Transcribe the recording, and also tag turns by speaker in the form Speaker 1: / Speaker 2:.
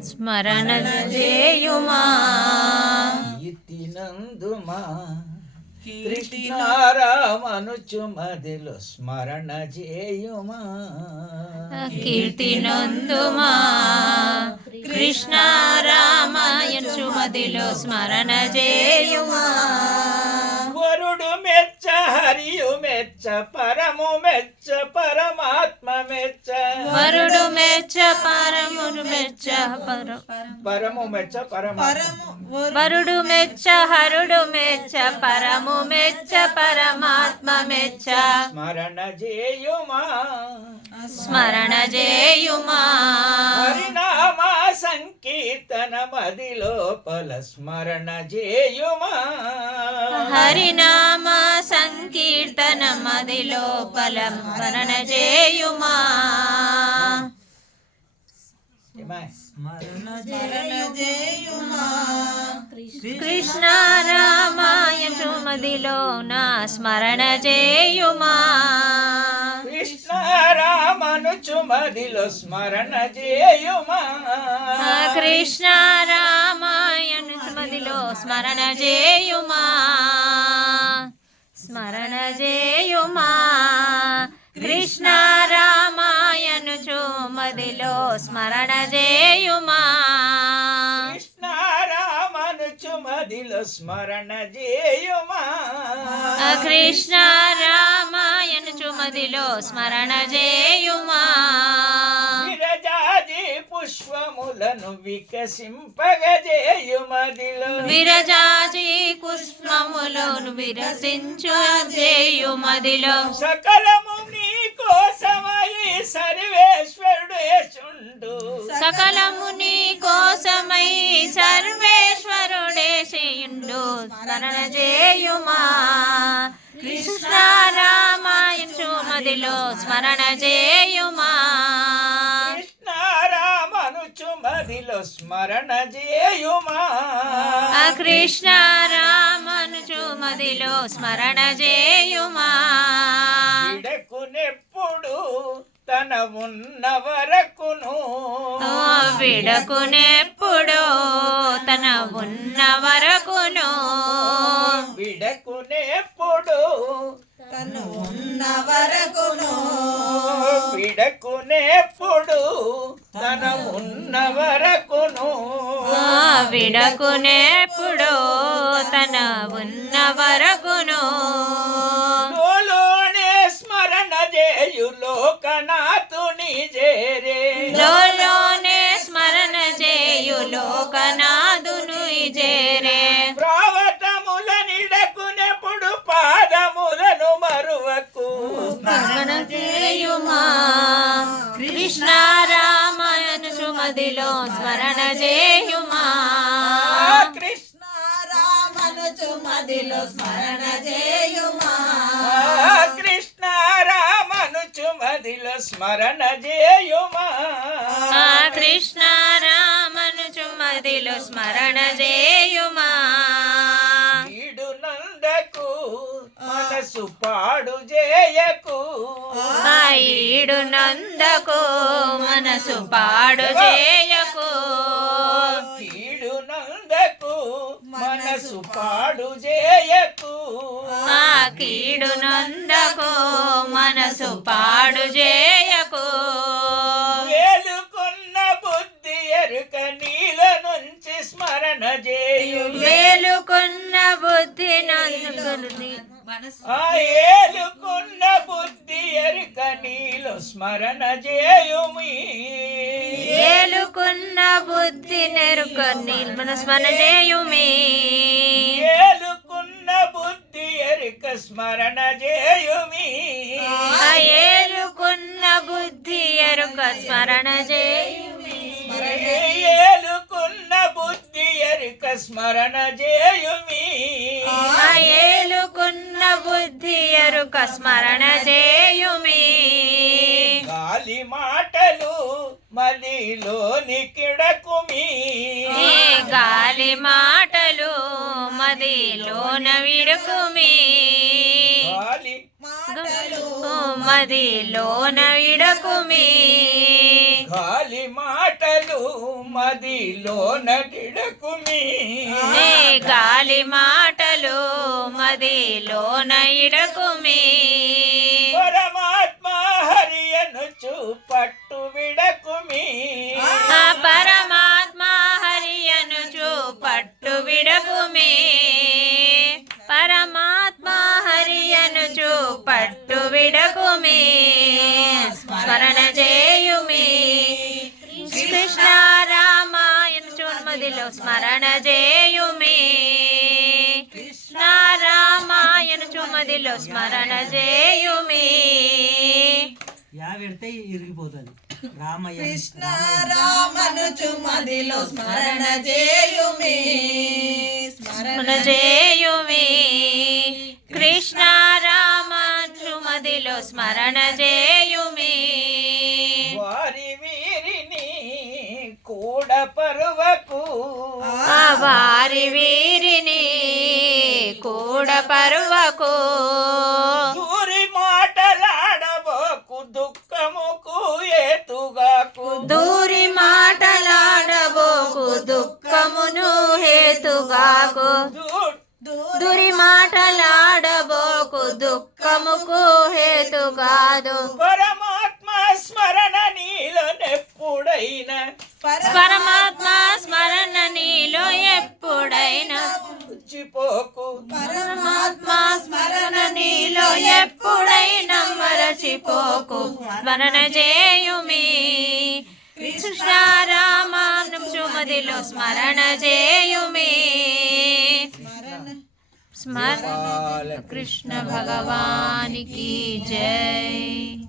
Speaker 1: స్మరణ చేయుమా?
Speaker 2: కీర్తినందుమా? కృష్ణారామనుచు మదిలో స్మరణ చేయుమా?
Speaker 1: కీర్తి నందుమా కృష్ణ రామాయణు మదిలో స్మరణ చేయుమా?
Speaker 2: వరుడు మెచ్చ హరియు మెచ్చ పరము మెచ్చ పరమాత్మ మెచ్చ.
Speaker 1: వరుడు మెచ్చ పరముడు మెచ్చ.
Speaker 2: పరము మెచ్చ పరమాత్మ
Speaker 1: వరుడు మెచ్చ హరుడు మెచ్చ పరము మెచ్చ పరమాత్మ మెచ్చ.
Speaker 2: స్మరణ చేయుమా
Speaker 1: స్మరణ చేయుమా
Speaker 2: హరినామ సంకీర్తన మది లోపల స్మరణ చేయుమా
Speaker 1: హరినామ సంకీర్తన మది లోపల స్మరణ చేయుమా
Speaker 2: ఏమాయ్?
Speaker 1: కృష్ణ రామాయ మదిలో నా స్మరణ చేయుమా
Speaker 2: కృష్ణ రామనుచు మదిలో స్మరణ చేయుమా
Speaker 1: కృష్ణ రామాయణ మదిలో స్మరణ చేయుమా స్మరణ చేయుమా కృష్ణ రామాయణ మదిలో స్మరణ చేయుమా?
Speaker 2: కృష్ణ రామనుచు మదిలో స్మరణ చేయుమా?
Speaker 1: కృష్ణ రామాయణ మదిలో స్మరణ చేయుమా?
Speaker 2: విరజాజి పుష్పములను వికసింపగజేయు మదిలో.
Speaker 1: విరజాజి పుష్పములోను విరసించు చేయుమదిలో
Speaker 2: సకలము నీ కోసమై యేసుండు
Speaker 1: సకలము నీ కోసమై సర్వేశ్వరుడే చేయుండు. స్మరణ చేయుమా? కృష్ణ రామాయణ మదిలో స్మరణ చేయుమా?
Speaker 2: మదిలో స్మరణ చేయుమా?
Speaker 1: కృష్ణ రామనుచు మదిలో స్మరణ చేయుమా?
Speaker 2: విడకునెప్పుడు తన ఉన్న వరకును
Speaker 1: విడకునెప్పుడు తన ఉన్న వరకును
Speaker 2: విడకునెప్పుడు
Speaker 3: తను ఉన్న వరకును
Speaker 2: విడకునెప్పుడు తన ఉన్న వరకును
Speaker 1: ఆ విడకునెప్పుడు తన ఉన్న వరకును
Speaker 2: చేరే ప్రావతముల నిడకునెప్పుడు పాదములను మరువకు.
Speaker 1: స్మరణ చేయుమా? కృష్ణ రామాయణ సుమదిలో స్మరణ చేయుమా?
Speaker 2: కృష్ణ
Speaker 3: రామనుచు మదిలో స్మరణ చేయుమా?
Speaker 2: కృష్ణ రామనుచు మదిలో స్మరణ చేయుమా?
Speaker 1: స్మరణ చేయుమా?
Speaker 2: ఈడు నందకు మనసు పాడు చేయకు.
Speaker 1: ఈడు నందకు మనసు పాడు చేయకు.
Speaker 2: ఈడు నందకు మనసు పాడు చేయకు.
Speaker 1: ఆ కీడు నందకు మనసు పాడు చేయకు
Speaker 2: ఏలుకున్న బుద్ధి ఎరుక నీలో స్మరణ చేయుమి.
Speaker 1: ఏలుకున్న బుద్ధి నెరుకొని మన స్మరణ చేయుమి.
Speaker 2: ఏలుకున్న బుద్ధి ఎరుక స్మరణ చేయుమి.
Speaker 1: ఏలుకున్న బుద్ధి ఎరుక స్మరణ చేయుమి.
Speaker 2: బుద్ధి స్మరణ చేయుమి.
Speaker 1: ఏలుకున్న బుద్ధి ఎరుక స్మరణ చేయుమి.
Speaker 2: గాలి మాటలు మదిలోని కిడకుమి
Speaker 1: గాలి మాటలు మదిలోన విడుకుమి. మదిలోన విడకుమి.
Speaker 2: గాలి మాటలు మదిలోన గిడకుమి
Speaker 1: నే గాలి మాటలు మదిలోన ఇడకుమి
Speaker 2: పరమాత్మ హరియను చూపట్టు విడకుమి.
Speaker 1: స్మరణ చేయుమి. కృష్ణ రామాయణ చుమదిలో స్మరణ చేయుమి.
Speaker 4: యా పెడితే ఇరిగిపోతుంది. రామయ్య
Speaker 3: కృష్ణ రామనుచు మదిలో స్మరణ చేయుమి. స్మరణ
Speaker 1: చేయుమి. కృష్ణ రామ చుమదిలో స్మరణ చేయుమి
Speaker 2: కూడ పరువకు.
Speaker 1: ఆ వారి వీరిని కూడ పరువకు.
Speaker 2: దూరి మాటలాడబోకు దుఃఖముకు ఏతుగాకు
Speaker 1: దూరి మాటలాడబోకు దుఃఖమును హేతుగాకు. దురి మాటలాడబోకు దుఃఖముకు హేతు కాదు
Speaker 2: పరమాత్మ స్మరణ నీలోనెప్పుడైనా
Speaker 1: పరమాత్మ స్మరణ నీలో ఎప్పుడైనా.
Speaker 2: పుచ్చిపోకు
Speaker 1: పరమాత్మ స్మరణ నీలో ఎప్పుడైనా మరచిపోకు. స్మరణ చేయుమి. కృష్ణ రామాను సుమదిలో స్మరణ చేయుమి. స్మరణ. కృష్ణ భగవానికి జై.